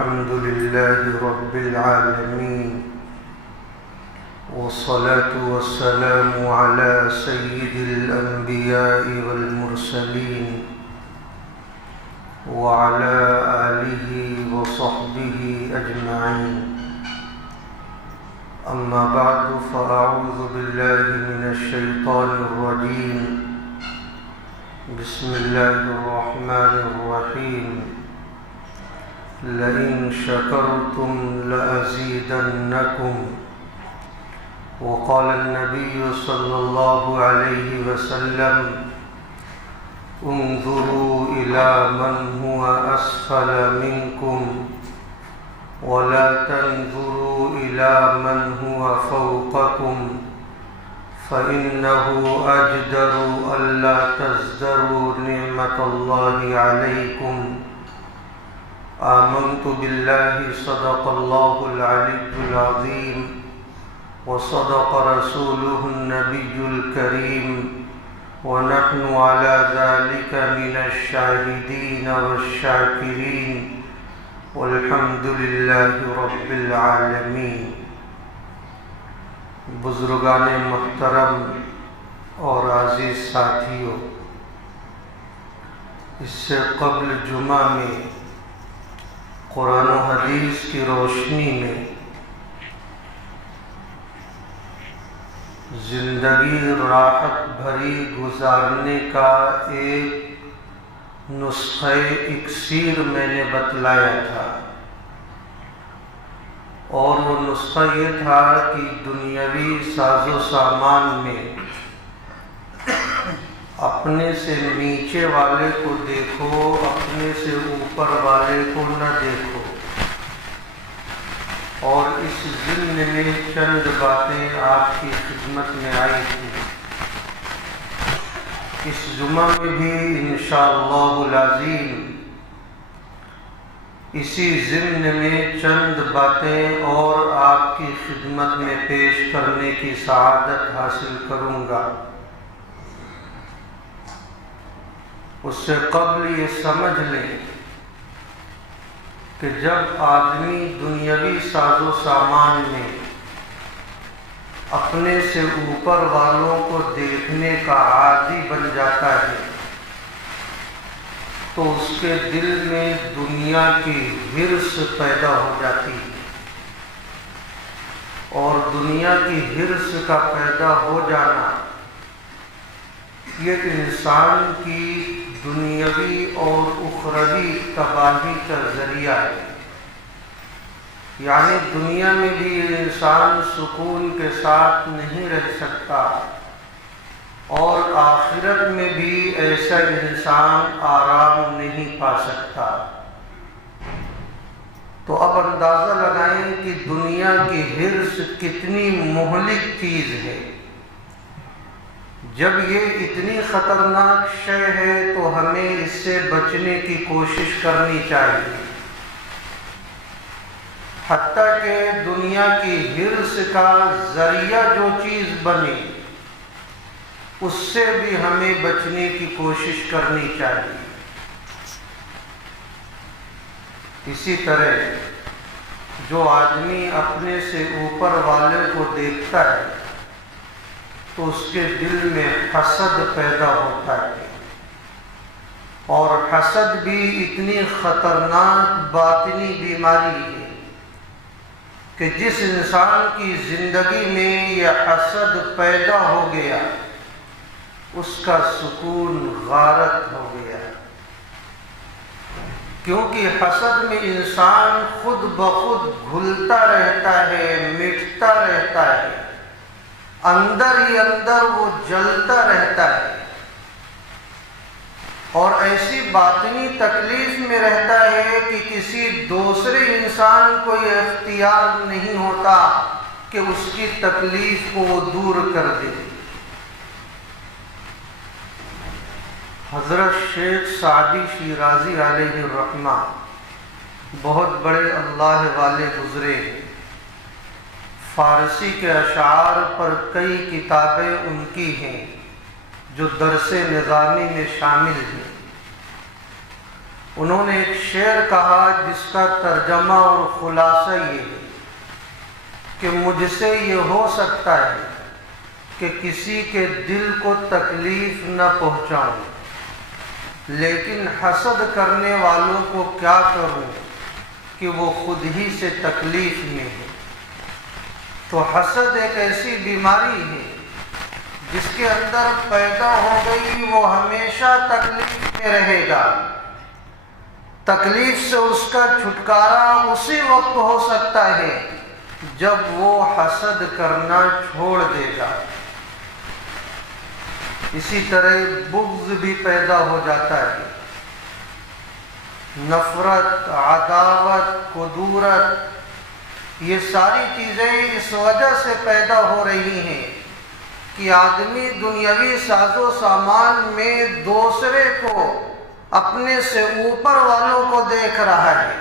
الحمد لله رب العالمين، والصلاة والسلام على سيد الأنبياء والمرسلين وعلى آله وصحبه أجمعين. أما بعد، فأعوذ بالله من الشيطان الرجيم. بسم الله الرحمن الرحيم. لئن شكرتم لأزيدنكم. وقال النبي صلى الله عليه وسلم: انظروا إلى من هو أسفل منكم ولا تنظروا إلى من هو فوقكم، فإنه أجدر ألا تزدروا نعمة الله عليكم. آمنت بالله صدق الله العلي العظيم، وصدق رسوله النبي الكريم، ونحن على ذلك من الشاهدين والشاكرين، والحمد لله رب العالمين. بزرگان محترم اور عزیز ساتھیوں، اس سے قبل جمعہ میں قرآن و حدیث کی روشنی میں زندگی راحت بھری گزارنے کا ایک نسخہ اکسیر میں نے بتلایا تھا، اور وہ نسخہ یہ تھا کہ دنیاوی ساز و سامان میں اپنے سے نیچے والے کو دیکھو، اپنے سے اوپر والے کو نہ دیکھو. اور اس ضمن میں چند باتیں آپ کی خدمت میں آئی تھیں. اس جمعہ میں بھی انشاءاللہ العظیم اسی ضمن میں چند باتیں اور آپ کی خدمت میں پیش کرنے کی سعادت حاصل کروں گا. اس سے قبل یہ سمجھ لیں کہ جب آدمی دنیاوی ساز و سامان میں اپنے سے اوپر والوں کو دیکھنے کا عادی بن جاتا ہے تو اس کے دل میں دنیا کی ہرس پیدا ہو جاتی ہے، اور دنیا کی ہرس کا پیدا ہو جانا یہ انسان کی دنیاوی اور اخروی تباہی کا ذریعہ ہے. یعنی دنیا میں بھی انسان سکون کے ساتھ نہیں رہ سکتا، اور آخرت میں بھی ایسا انسان آرام نہیں پا سکتا. تو اب اندازہ لگائیں کہ دنیا کی ہرس کتنی مہلک چیز ہے. جب یہ اتنی خطرناک شے ہے تو ہمیں اس سے بچنے کی کوشش کرنی چاہیے. حتیٰ کہ دنیا کی ہرس کا ذریعہ جو چیز بنے اس سے بھی ہمیں بچنے کی کوشش کرنی چاہیے. اسی طرح جو آدمی اپنے سے اوپر والے کو دیکھتا ہے تو اس کے دل میں حسد پیدا ہوتا ہے، اور حسد بھی اتنی خطرناک باطنی بیماری ہے کہ جس انسان کی زندگی میں یہ حسد پیدا ہو گیا اس کا سکون غارت ہو گیا. کیونکہ حسد میں انسان خود بخود گھلتا رہتا ہے، مٹتا رہتا ہے، اندر ہی اندر وہ جلتا رہتا ہے، اور ایسی باطنی تکلیف میں رہتا ہے کہ کسی دوسرے انسان کو یہ اختیار نہیں ہوتا کہ اس کی تکلیف کو وہ دور کر دے. حضرت شیخ سعدی شیرازی علیہ الرحمہ بہت بڑے اللہ والے گزرے. فارسی کے اشعار پر کئی کتابیں ان کی ہیں جو درس نظامی میں شامل ہیں. انہوں نے ایک شعر کہا جس کا ترجمہ اور خلاصہ یہ ہے کہ مجھ سے یہ ہو سکتا ہے کہ کسی کے دل کو تکلیف نہ پہنچاؤں، لیکن حسد کرنے والوں کو کیا کروں کہ وہ خود ہی سے تکلیف میں ہے۔ تو حسد ایک ایسی بیماری ہے جس کے اندر پیدا ہو گئی وہ ہمیشہ تکلیف میں رہے گا۔ تکلیف سے اس کا چھٹکارا اسی وقت ہو سکتا ہے جب وہ حسد کرنا چھوڑ دے گا۔ اسی طرح بغض بھی پیدا ہو جاتا ہے، نفرت، عداوت، کدورت، یہ ساری چیزیں اس وجہ سے پیدا ہو رہی ہیں کہ آدمی دنیاوی ساز و سامان میں دوسرے کو اپنے سے اوپر والوں کو دیکھ رہا ہے۔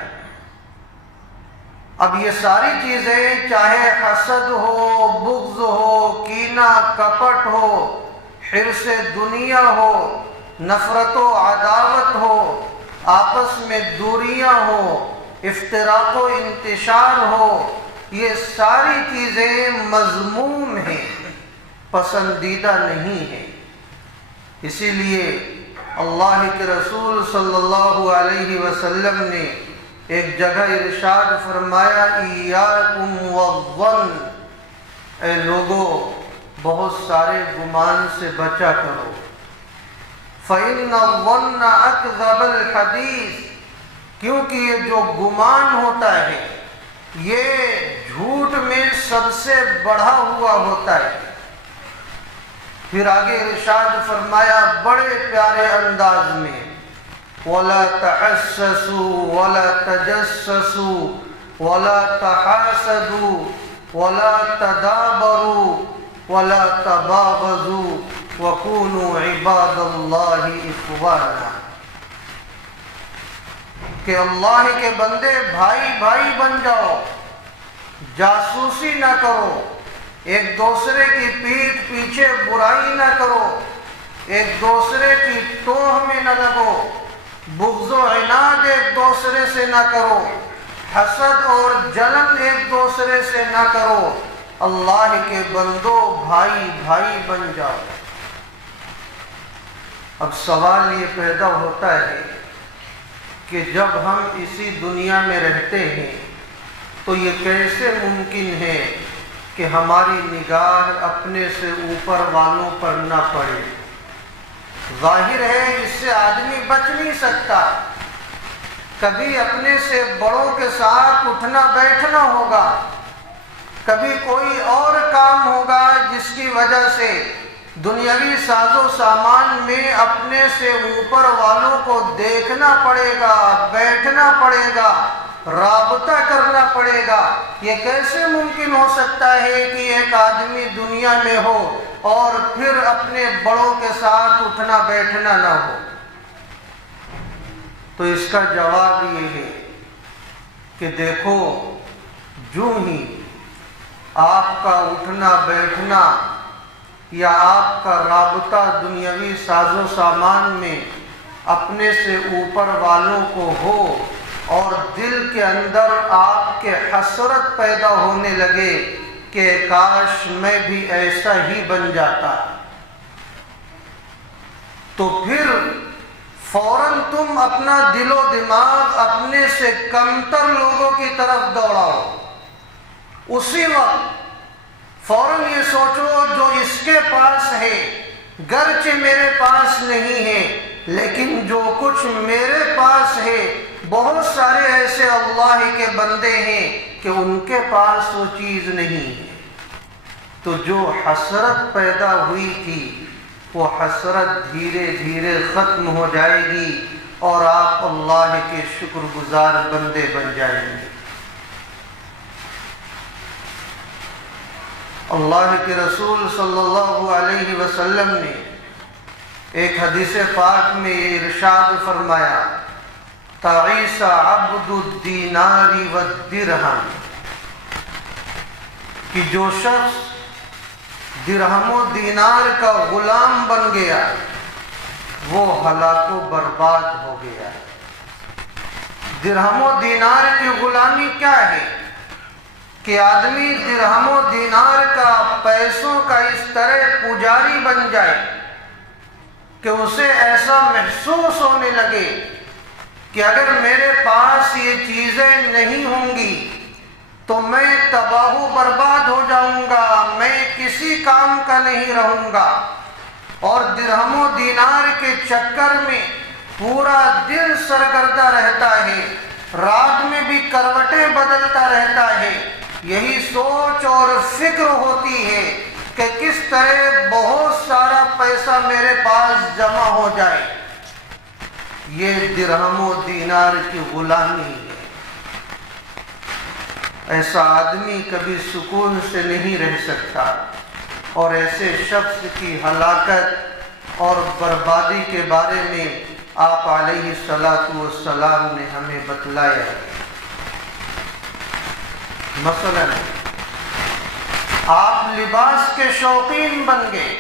اب یہ ساری چیزیں چاہے حسد ہو، بغض ہو، کینہ، کپٹ ہو، حرص دنیا ہو، نفرت و عداوت ہو، آپس میں دوریاں ہو، افتراق و انتشار ہو، یہ ساری چیزیں مذموم ہیں، پسندیدہ نہیں ہیں۔ اسی لیے اللہ کے رسول صلی اللہ علیہ وسلم نے ایک جگہ ارشاد فرمایا، ایاکم والظن، اے لوگو بہت سارے گمان سے بچا کرو۔ فَإِنَّ الظَّنَّ أَكْذَبَ الْحَدِيثِ، کیونکہ یہ جو گمان ہوتا ہے یہ جھوٹ میں سب سے بڑھا ہوا ہوتا ہے۔ پھر آگے ارشاد فرمایا بڑے پیارے انداز میں، وَلَا تَحَسَّسُوا وَلَا تَجَسَّسُوا وَلَا تَحَاسَدُوا وَلَا تَدَابَرُوا وَلَا تَبَاغَضُوا وَكُونُوا عِبَادَ اللَّهِ إِخْوَانًا، کہ اللہ کے بندے بھائی بھائی بن جاؤ، جاسوسی نہ کرو، ایک دوسرے کی پیٹھ پیچھے برائی نہ کرو، ایک دوسرے کی ٹوہ میں نہ لگو، بغض و عناد ایک دوسرے سے نہ کرو، حسد اور جلن ایک دوسرے سے نہ کرو، اللہ کے بندو بھائی بھائی بن جاؤ۔ اب سوال یہ پیدا ہوتا ہے کہ جب ہم اسی دنیا میں رہتے ہیں تو یہ کیسے ممکن ہے کہ ہماری نگاہ اپنے سے اوپر والوں پر نہ پڑے؟ ظاہر ہے اس سے آدمی بچ نہیں سکتا، کبھی اپنے سے بڑوں کے ساتھ اٹھنا بیٹھنا ہوگا، کبھی کوئی اور کام ہوگا جس کی وجہ سے دنیاوی ساز و سامان میں اپنے سے اوپر والوں کو دیکھنا پڑے گا، بیٹھنا پڑے گا، رابطہ کرنا پڑے گا۔ یہ کیسے ممکن ہو سکتا ہے کہ ایک آدمی دنیا میں ہو اور پھر اپنے بڑوں کے ساتھ اٹھنا بیٹھنا نہ ہو؟ تو اس کا جواب یہ ہے کہ دیکھو، جو ہی آپ کا اٹھنا بیٹھنا یا آپ کا رابطہ دنیاوی ساز و سامان میں اپنے سے اوپر والوں کو ہو اور دل کے اندر آپ کے حسرت پیدا ہونے لگے کہ کاش میں بھی ایسا ہی بن جاتا، تو پھر فوراً تم اپنا دل و دماغ اپنے سے کمتر لوگوں کی طرف دوڑاؤ۔ اسی وقت فوراً یہ سوچو جو اس کے پاس ہے گرچہ میرے پاس نہیں ہے، لیکن جو کچھ میرے پاس ہے بہت سارے ایسے اللہ کے بندے ہیں کہ ان کے پاس وہ چیز نہیں ہے۔ تو جو حسرت پیدا ہوئی تھی وہ حسرت دھیرے دھیرے ختم ہو جائے گی اور آپ اللہ کے شکر گزار بندے بن جائیں گے۔ اللہ کے رسول صلی اللہ علیہ وسلم نے ایک حدیث پاک میں یہ ارشاد فرمایا، تعیس عبد الدینار والدرہم، کہ جو شخص درہم و دینار کا غلام بن گیا وہ ہلاک و برباد ہو گیا۔ درہم و دینار کی غلامی کیا ہے کہ آدمی درہم و دینار کا، پیسوں کا اس طرح پجاری بن جائے کہ اسے ایسا محسوس ہونے لگے کہ اگر میرے پاس یہ چیزیں نہیں ہوں گی تو میں تباہ و برباد ہو جاؤں گا، میں کسی کام کا نہیں رہوں گا، اور درہم و دینار کے چکر میں پورا دن سرگردہ رہتا ہے، رات میں بھی کروٹیں بدلتا رہتا ہے، یہی سوچ اور فکر ہوتی ہے کہ کس طرح بہت سارا پیسہ میرے پاس جمع ہو جائے۔ یہ درہم و دینار کی غلامی ہے۔ ایسا آدمی کبھی سکون سے نہیں رہ سکتا، اور ایسے شخص کی ہلاکت اور بربادی کے بارے میں آپ علیہ السلام نے ہمیں بتلایا۔ مثلا آپ لباس کے شوقین بن گئے،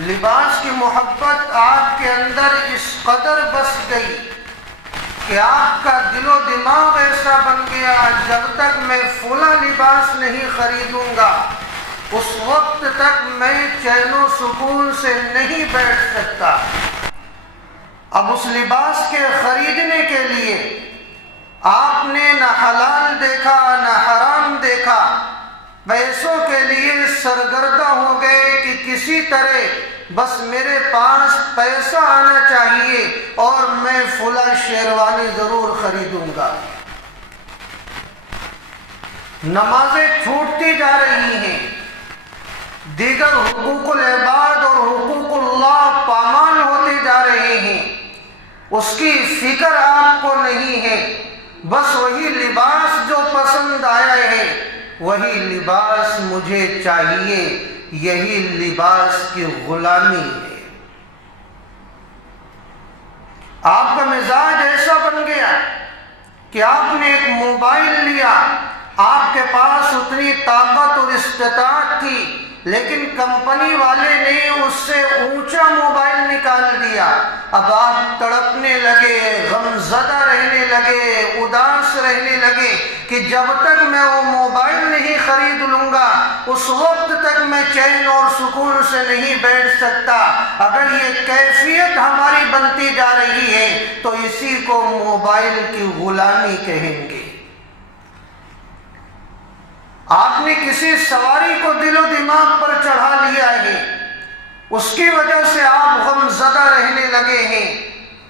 لباس کی محبت آپ کے اندر اس قدر بس گئی کہ آپ کا دل و دماغ ایسا بن گیا، جب تک میں فلاں لباس نہیں خریدوں گا اس وقت تک میں چین و سکون سے نہیں بیٹھ سکتا۔ اب اس لباس کے خریدنے کے لیے آپ نے نہ حلال دیکھا نہ حرام دیکھا، پیسوں کے لیے سرگردہ ہو گئے کہ کسی طرح بس میرے پاس پیسہ آنا چاہیے اور میں فلاں شیروانی ضرور خریدوں گا۔ نمازیں چھوٹتی جا رہی ہیں، دیگر حقوق العباد اور حقوق اللہ پامال ہوتے جا رہے ہیں، اس کی فکر آپ کو نہیں ہے، بس وہی لباس جو پسند آیا ہے وہی لباس مجھے چاہیے، یہی لباس کی غلامی ہے۔ آپ کا مزاج ایسا بن گیا کہ آپ نے ایک موبائل لیا، آپ کے پاس اتنی طاقت اور استطاعت تھی، لیکن کمپنی والے نے اس سے اونچا موبائل نکال دیا۔ اب آپ تڑپنے لگے، غمزدہ رہنے لگے، اداس رہنے لگے کہ جب تک میں وہ موبائل نہیں خرید لوں گا اس وقت تک میں چین اور سکون سے نہیں بیٹھ سکتا۔ اگر یہ کیفیت ہماری بنتی جا رہی ہے تو اسی کو موبائل کی غلامی کہیں گے۔ آپ نے کسی سواری کو دل و دماغ پر چڑھا لیا ہے، اس کی وجہ سے آپ غمزدہ رہنے لگے ہیں۔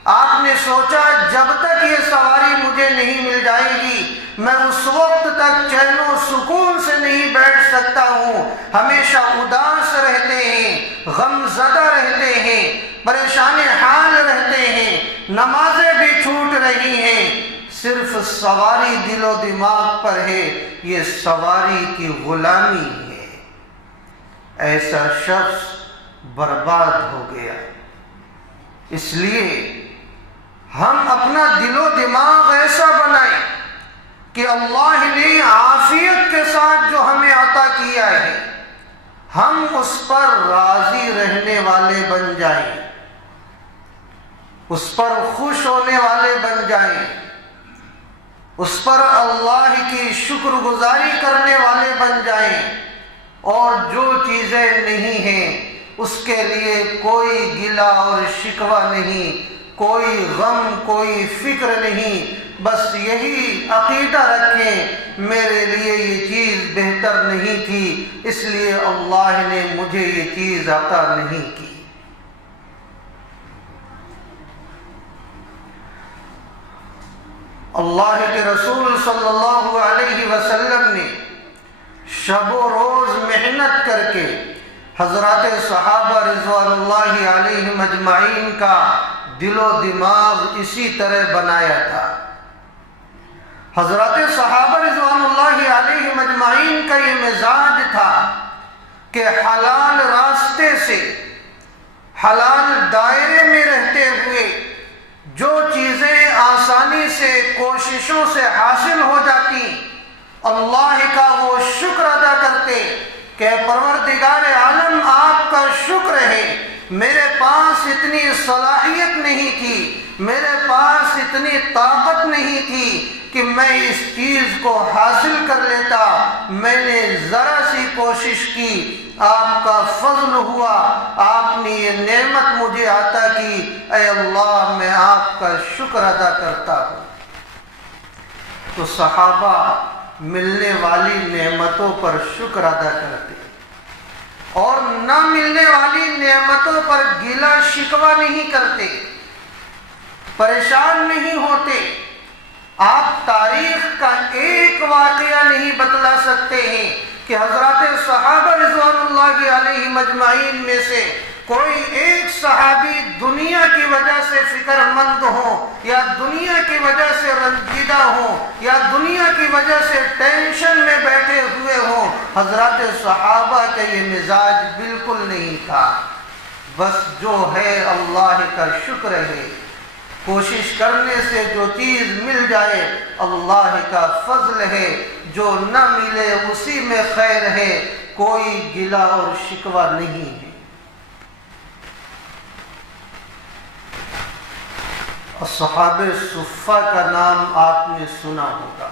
آپ نے سوچا جب تک یہ سواری مجھے نہیں مل جائے گی میں اس وقت تک چین و سکون سے نہیں بیٹھ سکتا ہوں، ہمیشہ اداس رہتے ہیں، غمزدہ رہتے ہیں، پریشان حال رہتے ہیں، نمازیں بھی چھوٹ رہی ہیں، صرف سواری دل و دماغ پر ہے، یہ سواری کی غلامی ہے۔ ایسا شخص برباد ہو گیا۔ اس لیے ہم اپنا دل و دماغ ایسا بنائیں کہ اللہ نے عافیت کے ساتھ جو ہمیں عطا کیا ہے ہم اس پر راضی رہنے والے بن جائیں، اس پر خوش ہونے والے بن جائیں، اس پر اللہ کی شکر گزاری کرنے والے بن جائیں، اور جو چیزیں نہیں ہیں اس کے لیے کوئی گلہ اور شکوہ نہیں، کوئی غم، کوئی فکر نہیں، بس یہی عقیدہ رکھیں میرے لیے یہ چیز بہتر نہیں تھی اس لیے اللہ نے مجھے یہ چیز عطا نہیں کی۔ اللہ کے رسول صلی اللہ علیہ وسلم نے شب و روز محنت کر کے حضرات صحابہ رضوان اللہ علیہم اجمعین کا دل و دماغ اسی طرح بنایا تھا۔ حضرات صحابہ رضوان اللہ علیہم اجمعین کا یہ مزاج تھا کہ حلال راستے سے، حلال دائرے میں رہتے ہوئے جو چیزیں آسانی سے کوششوں سے حاصل ہو جاتی اللہ کا وہ شکر ادا کرتے کہ پروردگار عالم آپ کا شکر ہے میرے پاس اتنی صلاحیت نہیں تھی، میرے پاس اتنی طاقت نہیں تھی کہ میں اس چیز کو حاصل کر لیتا، میں نے ذرا سی کوشش کی، آپ کا فضل ہوا، آپ نے یہ نعمت مجھے عطا کی، اے اللہ میں آپ کا شکر ادا کرتا ہوں۔ تو صحابہ ملنے والی نعمتوں پر شکر ادا کرتے اور نہ ملنے والی نعمتوں پر گلہ شکوہ نہیں کرتے، پریشان نہیں ہوتے۔ آپ تاریخ کا ایک واقعہ نہیں بتلا سکتے ہیں کہ حضرات صحابہ رضوان اللہ علیہم اجمعین میں سے کوئی ایک صحابی دنیا کی وجہ سے فکر مند ہو، یا دنیا کی وجہ سے رنجیدہ ہو، یا دنیا کی وجہ سے ٹینشن میں بیٹھے ہوئے ہوں۔ حضرات صحابہ کا یہ مزاج بالکل نہیں تھا، بس جو ہے اللہ کا شکر ہے، کوشش کرنے سے جو چیز مل جائے اللہ کا فضل ہے، جو نہ ملے اسی میں خیر ہے، کوئی گلہ اور شکوہ نہیں ہے۔ اصحاب صفہ کا نام آپ نے سنا ہوگا۔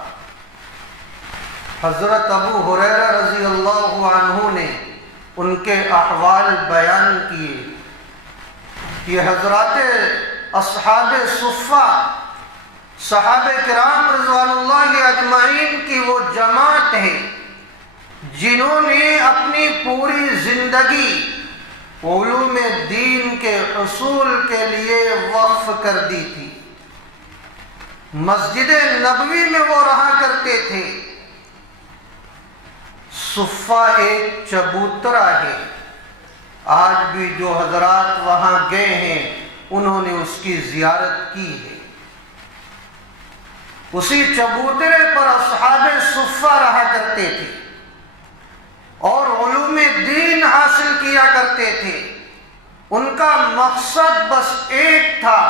حضرت ابو ہریرہ رضی اللہ عنہ نے ان کے احوال بیان کیے۔ یہ حضرات اصحاب صفہ صحابہ کرام رضوان اللہ اجمعین کی وہ جماعت ہے جنہوں نے اپنی پوری زندگی علوم دین کے حصول کے لیے وقف کر دی تھی۔ مسجد نبوی میں وہ رہا کرتے تھے۔ صفہ ایک چبوترا ہے، آج بھی جو حضرات وہاں گئے ہیں انہوں نے اس کی زیارت کی ہے۔ اسی چبوترے پر اصحاب صفہ رہا کرتے تھے اور علوم دین حاصل کیا کرتے تھے۔ ان کا مقصد بس ایک تھا،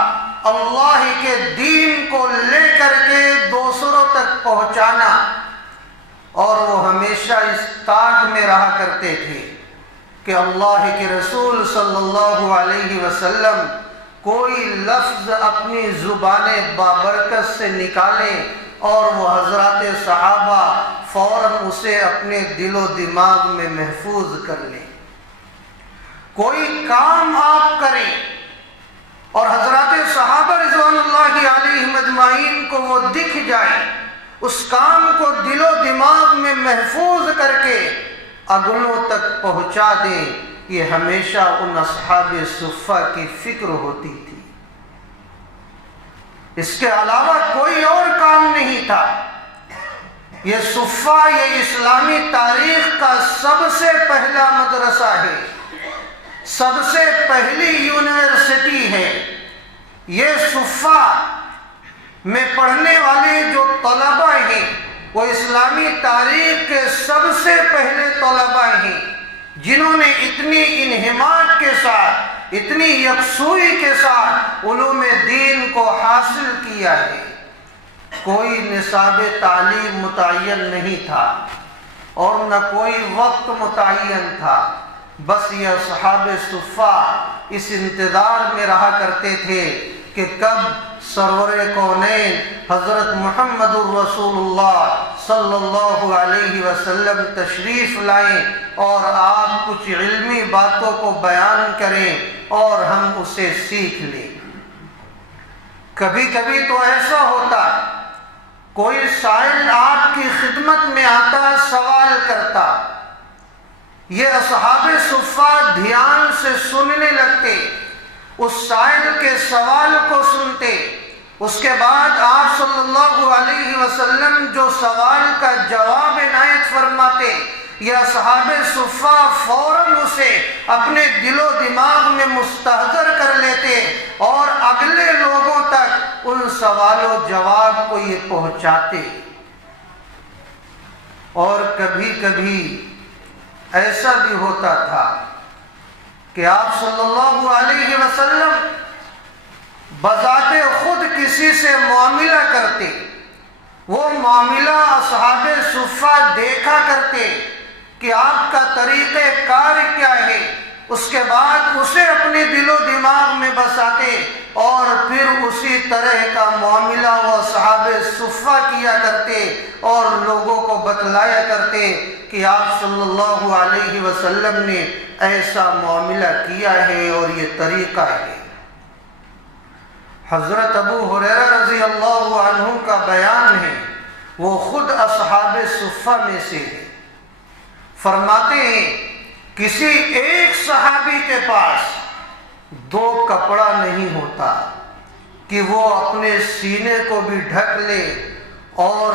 اللہ کے دین کو لے کر کے دوسروں تک پہنچانا، اور وہ ہمیشہ اس تاک میں رہا کرتے تھے کہ اللہ کے رسول صلی اللہ علیہ وسلم کوئی لفظ اپنی زبان بابرکت سے نکالیں اور وہ حضرات صحابہ فوراً اسے اپنے دل و دماغ میں محفوظ کر لیں۔ کوئی کام آپ کریں اور حضرات صحابہ رضوان اللہ علیہم اجمعین کو وہ دکھ جائے، اس کام کو دل و دماغ میں محفوظ کر کے اگلوں تک پہنچا دیں، یہ ہمیشہ ان اصحاب صفہ کی فکر ہوتی تھی۔ اس کے علاوہ کوئی اور کام نہیں تھا۔ یہ صفہ یہ اسلامی تاریخ کا سب سے پہلا مدرسہ ہے، سب سے پہلی یونیورسٹی ہے۔ یہ صفہ میں پڑھنے والے جو طلبہ ہیں وہ اسلامی تاریخ کے سب سے پہلے طلبہ ہیں جنہوں نے اتنی انہماک کے ساتھ، اتنی یکسوئی کے ساتھ علوم دین کو حاصل کیا ہے۔ کوئی نصاب تعلیم متعین نہیں تھا اور نہ کوئی وقت متعین تھا، بس یہ اصحاب صفہ اس انتظار میں رہا کرتے تھے کہ کب سرور کونین حضرت محمد الرسول اللہ صلی اللہ علیہ وسلم تشریف لائیں اور آپ کچھ علمی باتوں کو بیان کریں اور ہم اسے سیکھ لیں۔ کبھی کبھی تو ایسا ہوتا کوئی سائل آپ کی خدمت میں آتا، سوال کرتا، یہ اصحاب صفہ دھیان سے سننے لگتے، اس سائل کے سوال کو سنتے، اس کے بعد آپ صلی اللہ علیہ وسلم جو سوال کا جواب عنایت فرماتے، یہ اصحاب صفہ فوراً اسے اپنے دل و دماغ میں مستحضر کر لیتے اور اگلے لوگوں تک ان سوال و جواب کو یہ پہنچاتے۔ اور کبھی کبھی ایسا بھی ہوتا تھا کہ آپ صلی اللہ علیہ وسلم بذات خود کسی سے معاملہ کرتے، وہ معاملہ اصحاب صفہ دیکھا کرتے کہ آپ کا طریقہ کار کیا ہے، اس کے بعد اسے اپنے دل و دماغ میں بساتے اور پھر اسی طرح کا معاملہ وہ اصحاب صفہ کیا کرتے اور لوگوں کو بتلایا کرتے کہ آپ صلی اللہ علیہ وسلم نے ایسا معاملہ کیا ہے اور یہ طریقہ ہے۔ حضرت ابو ہریرہ رضی اللہ عنہ کا بیان ہے، وہ خود اصحاب صفہ میں سے ہے۔ فرماتے ہیں کسی ایک صحابی کے پاس دو کپڑا نہیں ہوتا کہ وہ اپنے سینے کو بھی ڈھک لے اور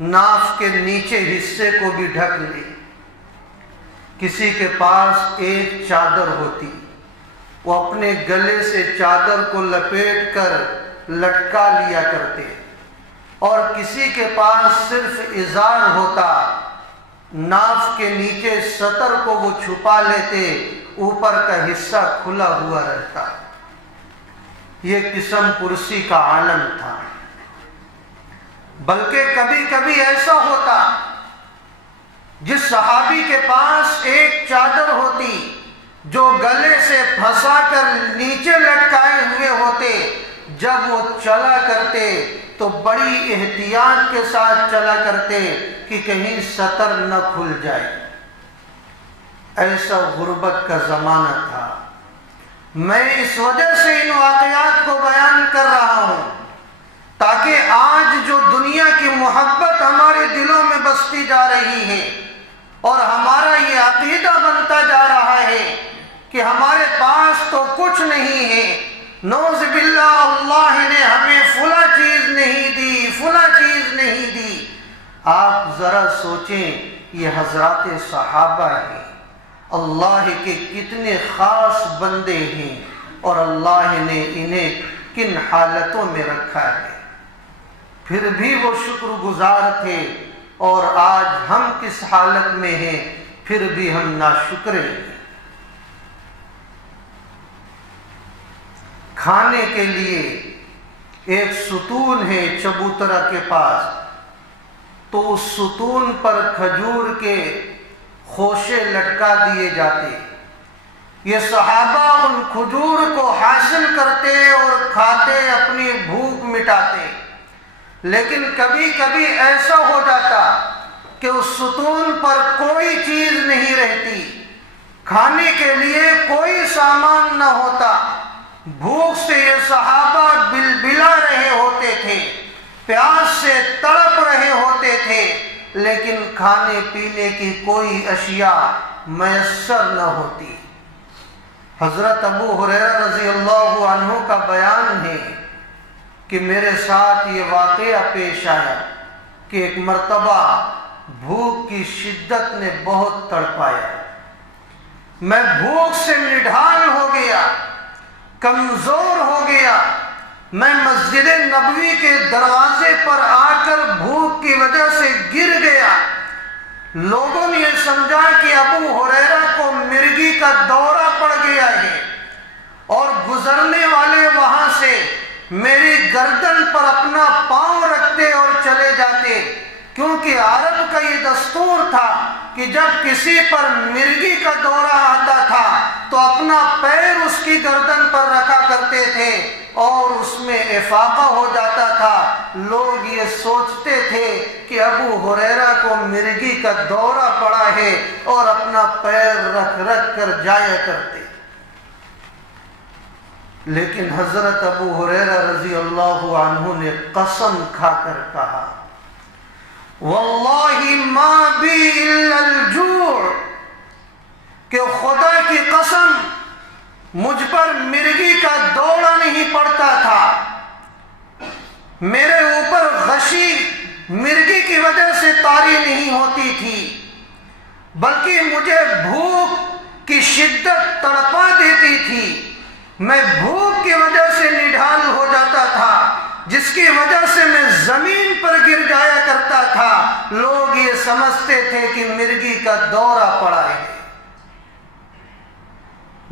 ناف کے نیچے حصے کو بھی ڈھک لے۔ کسی کے پاس ایک چادر ہوتی، وہ اپنے گلے سے چادر کو لپیٹ کر لٹکا لیا کرتے، اور کسی کے پاس صرف ازار ہوتا، ناف کے نیچے سطر کو وہ چھپا لیتے، اوپر کا حصہ کھلا ہوا رہتا۔ یہ قسم پرسی کا عالم تھا۔ بلکہ کبھی کبھی ایسا ہوتا جس صحابی کے پاس ایک چادر ہوتی جو گلے سے پھنسا کر نیچے لٹکائے ہوئے ہوتے، جب وہ چلا کرتے تو بڑی احتیاط کے ساتھ چلا کرتے کہ کہیں سطر نہ کھل جائے۔ ایسا غربت کا زمانہ تھا۔ میں اس وجہ سے ان واقعات کو بیان کر رہا ہوں تاکہ آج جو دنیا کی محبت ہمارے دلوں میں بستی جا رہی ہے اور ہمارا یہ عقیدہ بنتا جا رہا ہے کہ ہمارے پاس تو کچھ نہیں ہے، نعوذ باللہ اللہ نے ہمیں فلاں چیز نہیں دی، فلاں چیز نہیں دی۔ آپ ذرا سوچیں، یہ حضرات صحابہ ہیں، اللہ کے کتنے خاص بندے ہیں اور اللہ نے انہیں کن حالتوں میں رکھا ہے، پھر بھی وہ شکر گزار تھے، اور آج ہم کس حالت میں ہیں پھر بھی ہم ناشکرے ہیں۔ کھانے کے لیے ایک ستون ہے چبوترا کے پاس، تو اس ستون پر کھجور کے خوشے لٹکا دیے جاتے۔ یہ صحابہ ان کھجور کو حاصل کرتے اور کھاتے، اپنی بھوک مٹاتے۔ لیکن کبھی کبھی ایسا ہو جاتا کہ اس ستون پر کوئی چیز نہیں رہتی، کھانے کے لیے کوئی سامان نہ ہوتا، بھوک سے یہ صحابہ بلبلا رہے ہوتے تھے، پیاس سے تڑپ رہے ہوتے تھے، لیکن کھانے پینے کی کوئی اشیاء میسر نہ ہوتی۔ حضرت ابو ہریرہ رضی اللہ عنہ کا بیان ہے کہ میرے ساتھ یہ واقعہ پیش آیا کہ ایک مرتبہ بھوک کی شدت نے بہت تڑپایا، میں بھوک سے نڈھال ہو گیا، کمزور ہو گیا، میں مسجد نبوی کے دروازے پر آ کر بھوک کی وجہ سے گر گیا۔ لوگوں نے یہ سمجھا کہ ابو ہریرہ کو مرگی کا دورہ پڑ گیا ہے، اور گزرنے والے وہاں سے میری گردن پر اپنا پاؤں رکھتے اور چلے جاتے، کیونکہ عرب کا یہ دستور تھا کہ جب کسی پر مرگی کا دورہ آتا تھا تو اپنا پیر اس کی گردن پر رکھا کرتے تھے اور اس میں افاقہ ہو جاتا تھا۔ لوگ یہ سوچتے تھے کہ ابو ہریرہ کو مرگی کا دورہ پڑا ہے اور اپنا پیر رکھ رکھ کر جایا کرتے۔ لیکن حضرت ابو ہریرہ رضی اللہ عنہ نے قسم کھا کر کہا، واللہ ما بی الا الجوع، کہ خدا کی قسم مجھ پر مرگی کا دورہ نہیں پڑتا تھا، میرے اوپر غشی مرگی کی وجہ سے طاری نہیں ہوتی تھی، بلکہ مجھے بھوک کی شدت تڑپا دیتی تھی، میں بھوک کی وجہ سے نڈھال ہو جاتا تھا، جس کی وجہ سے میں زمین پر گر جایا کرتا تھا۔ لوگ یہ سمجھتے تھے کہ مرگی کا دورہ پڑا ہے۔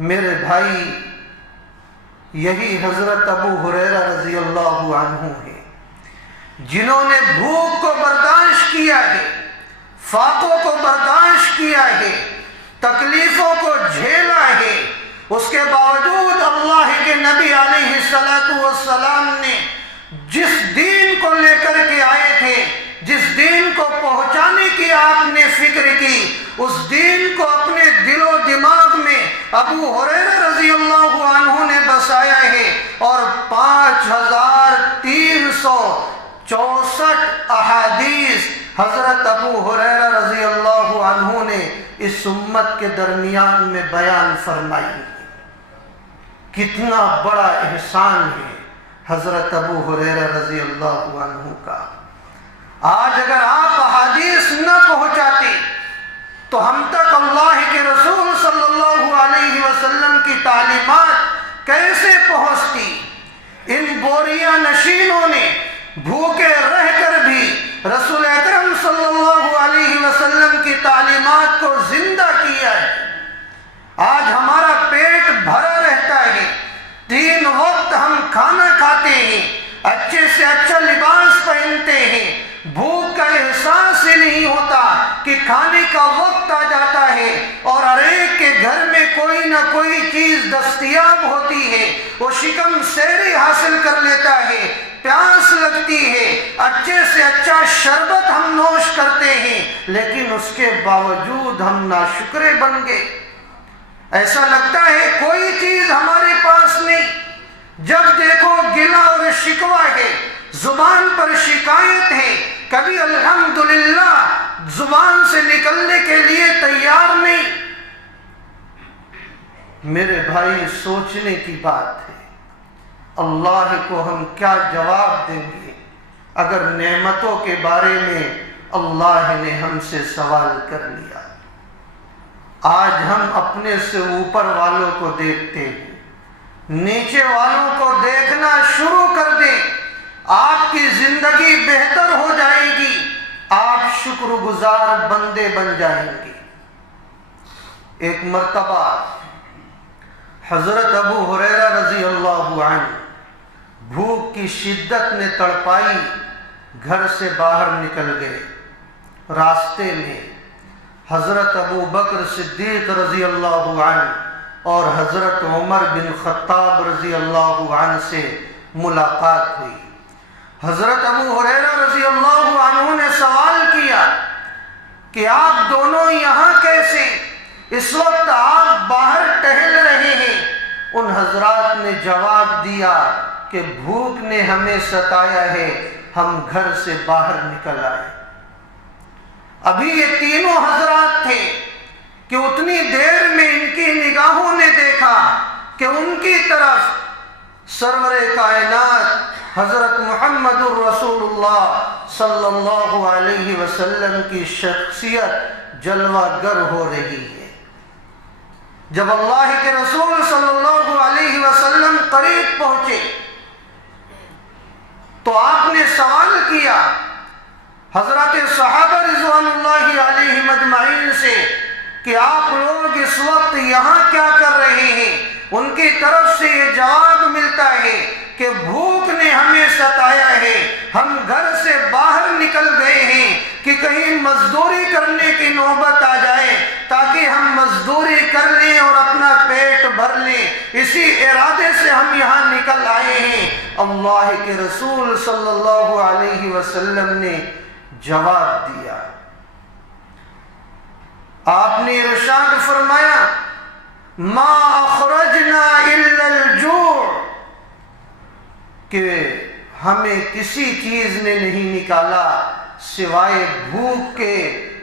میرے بھائی، یہی حضرت ابو ہریرہ رضی اللہ عنہ ہے جنہوں نے بھوک کو برداشت کیا ہے، فاقوں کو برداشت کیا ہے، تکلیفوں کو جھیلا ہے، اس کے باوجود اللہ کے نبی علیہ السلام نے جس دین کو لے کر کے آئے تھے، جس دین کو پہنچانے کی آپ نے فکر کی، اس دین کو اپنے دل و دماغ میں ابو ہریرہ رضی اللہ عنہ نے بسایا ہے، اور 5364 احادیث حضرت ابو ہریرہ رضی اللہ عنہ نے اس امت کے درمیان میں بیان فرمائی۔ کتنا بڑا احسان ہے حضرت ابو ہریرہ رضی اللہ عنہ کا۔ آج اگر آپ احادیث نہ پہنچاتے تو ہم تک اللہ کے رسول صلی اللہ علیہ وسلم کی تعلیمات کیسے پہنچتی؟ ان بوریا نشینوں نے بھوکے رہ کر بھی رسول اکرم صلی اللہ علیہ وسلم کی تعلیمات کو زندہ کیا ہے۔ آج ہمارا پیٹ بھرا رہتا ہے، 3 وقت ہم کھانا کھاتے ہیں، اچھے سے اچھا لباس پہنتے ہیں، بھوک کا احساس ہی نہیں ہوتا کہ کھانے کا وقت آ جاتا ہے، اور ہر ایک کے گھر میں کوئی نہ کوئی چیز دستیاب ہوتی ہے، وہ شکم سیری حاصل کر لیتا ہے، پیاس لگتی ہے، اچھے سے اچھا شربت ہم نوش کرتے ہیں، لیکن اس کے باوجود ہم ناشکرے بن گئے۔ ایسا لگتا ہے کوئی چیز ہمارے پاس نہیں، جب دیکھو گلہ اور شکوہ ہے، زبان پر شکایت ہے، کبھی الحمدللہ زبان سے نکلنے کے لیے تیار نہیں۔ میرے بھائی، سوچنے کی بات ہے، اللہ کو ہم کیا جواب دیں گے اگر نعمتوں کے بارے میں اللہ نے ہم سے سوال کر لیا؟ آج ہم اپنے سے اوپر والوں کو دیکھتے ہیں، نیچے والوں کو دیکھنا شروع کر دیں، آپ کی زندگی بہتر ہو جائے گی، آپ شکر گزار بندے بن جائیں گے۔ ایک مرتبہ حضرت ابو ہریرہ رضی اللہ عنہ بھوک کی شدت نے تڑپائی، گھر سے باہر نکل گئے۔ راستے میں حضرت ابو بکر صدیق رضی اللہ عنہ اور حضرت عمر بن خطاب رضی اللہ عنہ سے ملاقات ہوئی۔ حضرت ابو ہریرہ رضی اللہ عنہ نے سوال کیا کہ آپ دونوں یہاں کیسے؟ اس وقت آپ باہر ٹہل رہے ہیں۔ ان حضرات نے جواب دیا کہ بھوک نے ہمیں ستایا ہے، ہم گھر سے باہر نکل آئے۔ ابھی یہ تینوں حضرات تھے کہ اتنی دیر میں ان کی نگاہوں نے دیکھا کہ ان کی طرف سرور کائنات حضرت محمد الرسول اللہ صلی اللہ علیہ وسلم کی شخصیت جلوہ گر ہو رہی ہے۔ جب اللہ کے رسول صلی اللہ علیہ وسلم قریب پہنچے تو آپ نے سوال کیا حضرات صحابہ رضوان اللہ علیہم اجمعین سے کہ آپ لوگ اس وقت یہاں کیا کر رہے ہیں؟ ان کی طرف سے یہ جواب ملتا ہے کہ بھوک نے ہمیں ستایا ہے، ہم گھر سے باہر نکل گئے ہیں کہ کہیں مزدوری کرنے کی نوبت آ جائے تاکہ ہم مزدوری کر لیں اور اپنا پیٹ بھر لیں، اسی ارادے سے ہم یہاں نکل آئے ہیں۔ اللہ کے رسول صلی اللہ علیہ وسلم نے جواب دیا، آپ نے ارشاد فرمایا ما اخرجنا الا الجوع، کہ ہمیں کسی چیز نے نہیں نکالا سوائے بھوک کے،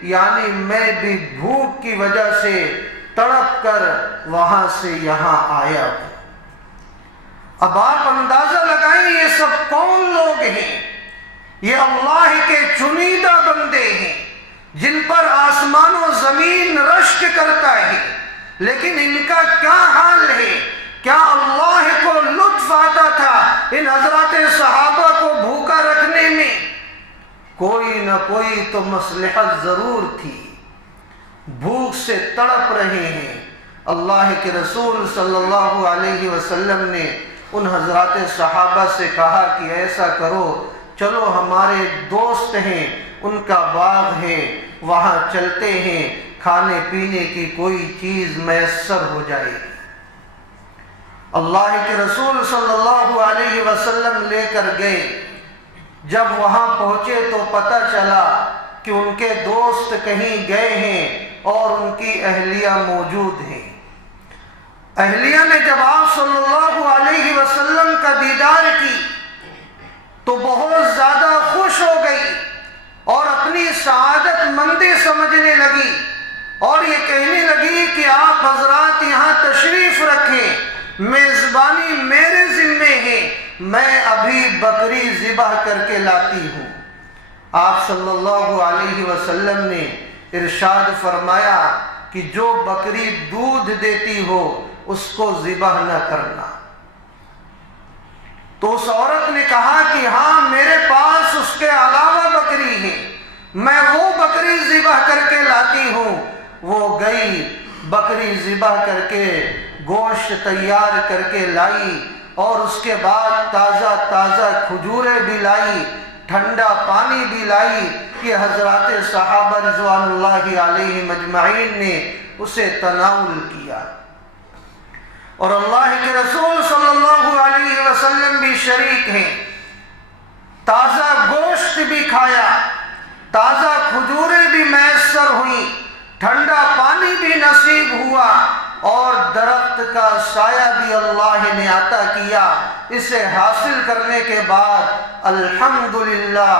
یعنی میں بھی بھوک کی وجہ سے تڑپ کر وہاں سے یہاں آیا ہوں۔ اب آپ اندازہ لگائیں یہ سب کون لوگ ہیں؟ یہ اللہ کے چنیدہ بندے ہیں جن پر آسمان و زمین رشک کرتا ہے، لیکن ان کا کیا حال ہے؟ کیا اللہ کو لطف آتا تھا ان حضرات صحابہ کو بھوکا رکھنے میں؟ کوئی نہ کوئی تو مصلحت ضرور تھی، بھوک سے تڑپ رہے ہیں۔ اللہ کے رسول صلی اللہ علیہ وسلم نے ان حضرات صحابہ سے کہا کہ ایسا کرو، چلو ہمارے دوست ہیں، ان کا باغ ہے، وہاں چلتے ہیں، کھانے پینے کی کوئی چیز میسر ہو جائے گی۔ اللہ کے رسول صلی اللہ علیہ وسلم لے کر گئے۔ جب وہاں پہنچے تو پتہ چلا کہ ان کے دوست کہیں گئے ہیں اور ان کی اہلیہ موجود ہیں۔ اہلیہ نے جب آپ صلی اللہ علیہ وسلم کا دیدار کی تو بہت زیادہ خوش ہو گئی اور اپنی سعادت مندی سمجھنے لگی اور یہ کہنے لگی کہ آپ حضرات یہاں تشریف رکھیں، میزبانی میرے ذمے ہے، میں ابھی بکری ذبح کر کے لاتی ہوں۔ آپ صلی اللہ علیہ وسلم نے ارشاد فرمایا کہ جو بکری دودھ دیتی ہو اس کو ذبح نہ کرنا۔ تو اس عورت نے کہا کہ ہاں میرے پاس اس کے علاوہ بکری ہے، میں وہ بکری ذبح کر کے لاتی ہوں۔ وہ گئی، بکری ذبح کر کے گوشت تیار کر کے لائی اور اس کے بعد تازہ تازہ کھجوریں بھی لائی، ٹھنڈا پانی بھی لائی کہ حضرات صحابہ رضوان اللہ علیہم اجمعین نے اسے تناول کیا، اور اللہ کے رسول صلی اللہ علیہ وسلم بھی شریک ہیں۔ تازہ گوشت بھی کھایا، تازہ کھجوریں بھی میسر ہوئیں، ٹھنڈا پانی بھی نصیب ہوا اور درخت کا سایہ بھی اللہ نے عطا کیا۔ اسے حاصل کرنے کے بعد الحمدللہ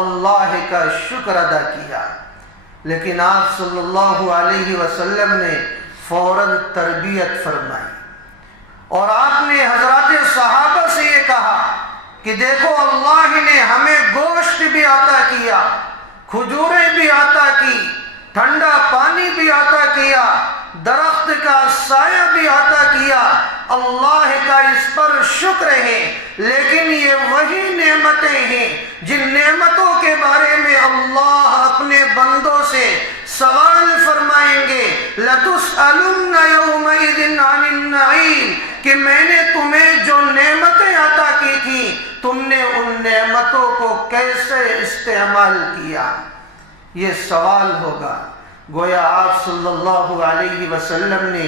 اللہ کا شکر ادا کیا۔ لیکن آپ صلی اللہ علیہ وسلم نے فوراً تربیت فرمائی اور آپ نے حضرات صحابہ سے یہ کہا کہ دیکھو اللہ نے ہمیں گوشت بھی عطا کیا، کھجوریں بھی عطا کی، ٹھنڈا پانی بھی عطا کیا، درخت کا سایہ بھی عطا کیا، اللہ کا اس پر شکر ہے۔ لیکن یہ وہی نعمتیں ہیں جن نعمتوں کے بارے میں اللہ اپنے بندوں سے سوال فرمائیں گے، لَتُسْأَلُنَّ يَوْمَئِذٍ عَنِ النَّعِيمِ، کہ میں نے تمہیں جو نعمتیں عطا کی تھیں تم نے ان نعمتوں کو کیسے استعمال کیا، یہ سوال ہوگا۔ گویا آپ صلی اللہ علیہ وسلم نے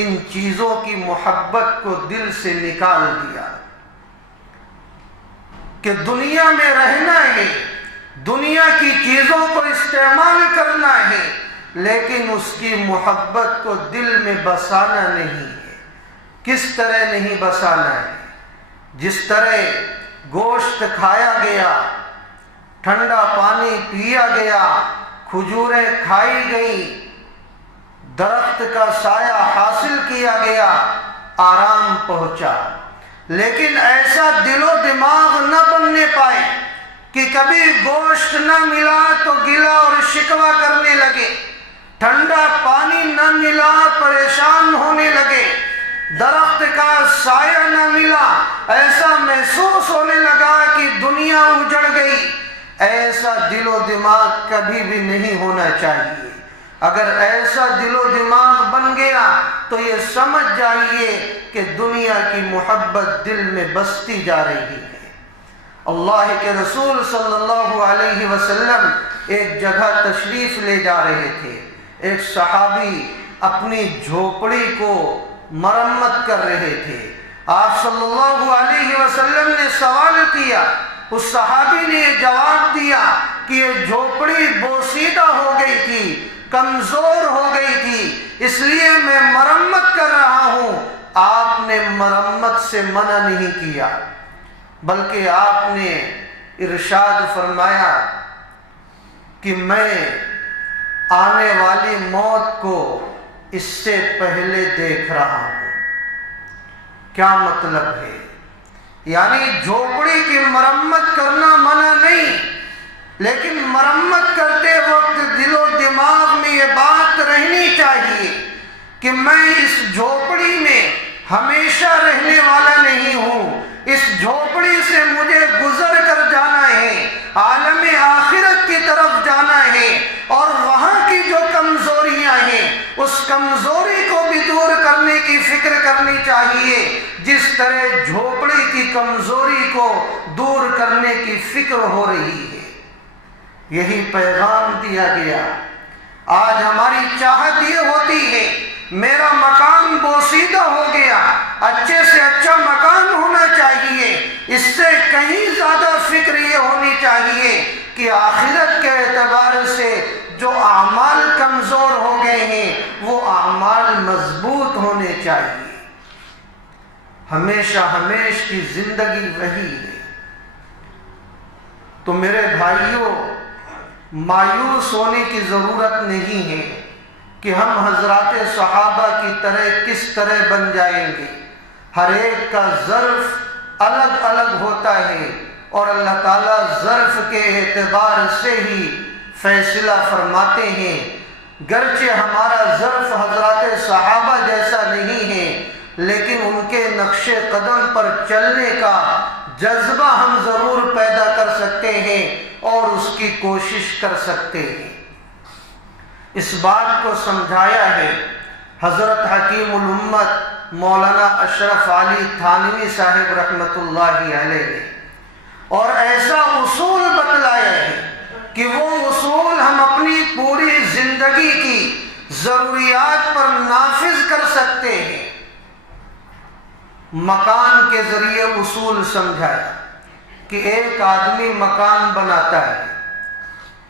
ان چیزوں کی محبت کو دل سے نکال دیا کہ دنیا میں رہنا ہے، دنیا کی چیزوں کو استعمال کرنا ہے، لیکن اس کی محبت کو دل میں بسانا نہیں ہے۔ کس طرح نہیں بسانا ہے؟ جس طرح گوشت کھایا گیا، ٹھنڈا پانی پیا گیا، کھجوریں کھائی گئیں، درخت کا سایہ حاصل کیا گیا، آرام پہنچا، لیکن ایسا دل و دماغ نہ بننے پائے کہ کبھی گوشت نہ ملا تو گلہ اور شکوہ کرنے لگے، ٹھنڈا پانی نہ ملا پریشان ہونے لگے، درخت کا سایہ نہ ملا ایسا محسوس ہونے لگا کہ دنیا اجڑ گئی۔ ایسا دل و دماغ کبھی بھی نہیں ہونا چاہیے۔ اگر ایسا دل و دماغ بن گیا تو یہ سمجھ جائیے کہ دنیا کی محبت دل میں بستی جا رہی ہے۔ اللہ کے رسول صلی اللہ علیہ وسلم ایک جگہ تشریف لے جا رہے تھے۔ ایک صحابی اپنی جھوپڑی کو مرمت کر رہے تھے۔ آپ صلی اللہ علیہ وسلم نے سوال کیا، اس صحابی نے یہ جواب دیا کہ یہ جھوپڑی بوسیدہ ہو گئی تھی، کمزور ہو گئی تھی، اس لیے میں مرمت کر رہا ہوں۔ آپ نے مرمت سے منع نہیں کیا، بلکہ آپ نے ارشاد فرمایا کہ میں آنے والی موت کو اس سے پہلے دیکھ رہا ہوں۔ کیا مطلب ہے؟ یعنی جھوپڑی کی مرمت کرنا منع نہیں، لیکن مرمت کرتے وقت دل و دماغ میں یہ بات رہنی چاہیے کہ میں اس جھوپڑی میں ہمیشہ رہنے والا نہیں ہوں، اس جھوپڑی سے مجھے گزر کر جانا ہے، عالم آخرت کی طرف جانا ہے، اور وہاں کی جو کمزوریاں ہیں اس کمزوری کو بھی دور کرنے کی فکر کرنی چاہیے، جس طرح جھوپڑی کی کمزوری کو دور کرنے کی فکر ہو رہی ہے۔ یہی پیغام دیا گیا۔ آج ہماری چاہت یہ ہوتی ہے میرا مکان بوسیدہ ہو گیا، اچھے سے اچھا مکان ہونا چاہیے، اس سے کہیں زیادہ فکر یہ ہونی چاہیے کہ آخرت کے اعتبار سے جو اعمال کمزور ہو گئے ہیں وہ اعمال مضبوط ہونے چاہیے۔ ہمیشہ ہمیش کی زندگی وہی ہے۔ تو میرے بھائیوں، مایوس ہونے کی ضرورت نہیں ہے کہ ہم حضرات صحابہ کی طرح کس طرح بن جائیں گے۔ ہر ایک کا ظرف الگ الگ ہوتا ہے اور اللہ تعالیٰ ظرف کے اعتبار سے ہی فیصلہ فرماتے ہیں۔ گرچہ ہمارا ظرف حضرات صحابہ جیسا نہیں ہے، لیکن ان کے نقش قدم پر چلنے کا جذبہ ہم ضرور پیدا کر سکتے ہیں اور اس کی کوشش کر سکتے ہیں۔ اس بات کو سمجھایا ہے حضرت حکیم الامت مولانا اشرف علی تھانوی صاحب رحمۃ اللہ علیہ نے، اور ایسا اصول بتلایا ہے کہ وہ اصول ہم اپنی پوری زندگی کی ضروریات پر نافذ کر سکتے ہیں۔ مکان کے ذریعے اصول سمجھایا کہ ایک آدمی مکان بناتا ہے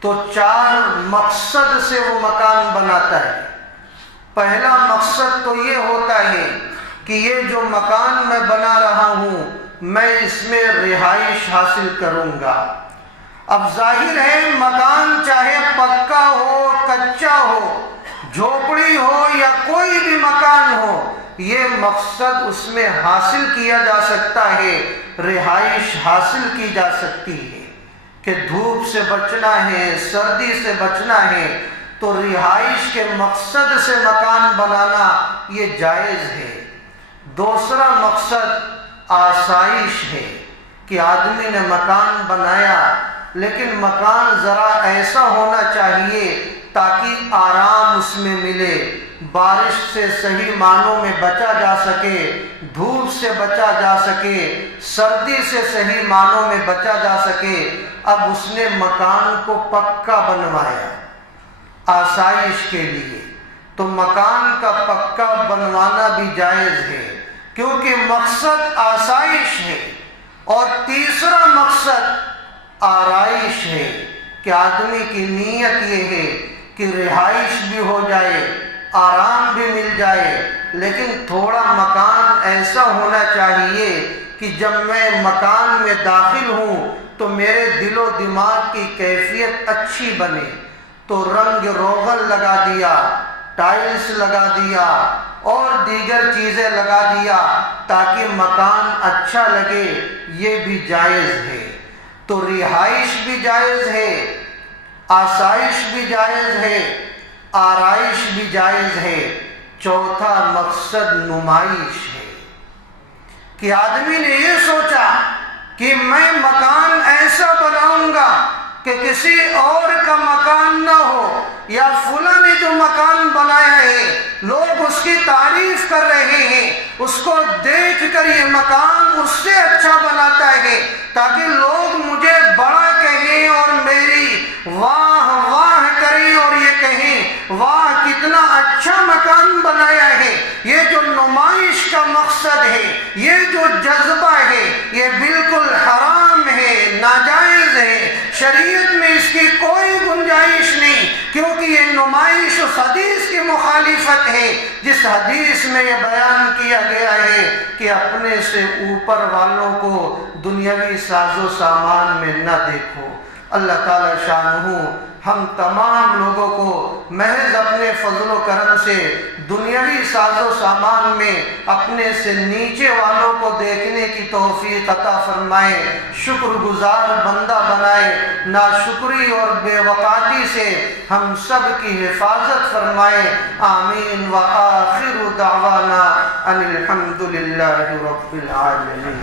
تو 4 مقصد سے وہ مکان بناتا ہے۔ پہلا مقصد تو یہ ہوتا ہے کہ یہ جو مکان میں بنا رہا ہوں میں اس میں رہائش حاصل کروں گا۔ اب ظاہر ہے مکان چاہے پکا ہو، کچا ہو، جھوپڑی ہو یا کوئی بھی مکان ہو، یہ مقصد اس میں حاصل کیا جا سکتا ہے، رہائش حاصل کی جا سکتی ہے کہ دھوپ سے بچنا ہے، سردی سے بچنا ہے، تو رہائش کے مقصد سے مکان بنانا یہ جائز ہے۔ دوسرا مقصد آسائش ہے کہ آدمی نے مکان بنایا لیکن مکان ذرا ایسا ہونا چاہیے تاکہ آرام اس میں ملے، بارش سے صحیح معنوں میں بچا جا سکے، دھوپ سے بچا جا سکے، سردی سے صحیح معنوں میں بچا جا سکے۔ اب اس نے مکان کو پکا بنوایا آسائش کے لیے، تو مکان کا پکا بنوانا بھی جائز ہے کیونکہ مقصد آسائش ہے۔ اور تیسرا مقصد آرائش ہے کہ آدمی کی نیت یہ ہے کہ رہائش بھی ہو جائے، آرام بھی مل جائے، لیکن تھوڑا مکان ایسا ہونا چاہیے کہ جب میں مکان میں داخل ہوں تو میرے دل و دماغ کی کیفیت اچھی بنے۔ تو رنگ روغن لگا دیا، ٹائلز لگا دیا اور دیگر چیزیں لگا دیا تاکہ مکان اچھا لگے، یہ بھی جائز ہے۔ تو رہائش بھی جائز ہے، آسائش بھی جائز ہے، آرائش بھی جائز ہے۔ چوتھا مقصد نمائش ہے کہ آدمی نے یہ سوچا کہ میں مکان ایسا بناؤں گا کہ کسی اور کا مکان نہ ہو، یا فلاں نے جو مکان بنایا ہے لوگ اس کی تعریف کر رہے ہیں، اس کو دیکھ کر یہ مکان اس سے اچھا بناتا ہے تاکہ لوگ مجھے بڑا کہیں اور میری واہ واہ کریں اور یہ کہیں واہ کتنا اچھا مکان بنایا ہے۔ یہ جو نمائش کا مقصد ہے، یہ جو جذبہ ہے، یہ بالکل حرام ہے، ناجائز ہے، شریعت میں اس کی کوئی گنجائش نہیں، کیونکہ یہ نمائش اس حدیث کی مخالفت ہے جس حدیث میں یہ بیان کیا گیا ہے کہ اپنے سے اوپر والوں کو دنیاوی ساز و سامان میں نہ دیکھو۔ اللہ تعالی شانہ ہم تمام لوگوں کو محض اپنے فضل و کرم سے دنیاوی ساز و سامان میں اپنے سے نیچے والوں کو دیکھنے کی توفیق عطا فرمائے، شکر گزار بندہ بنائے، ناشکری اور بے وقاتی سے ہم سب کی حفاظت فرمائے۔ آمین وآخر دعوانا ان الحمد للہ رب العالمین۔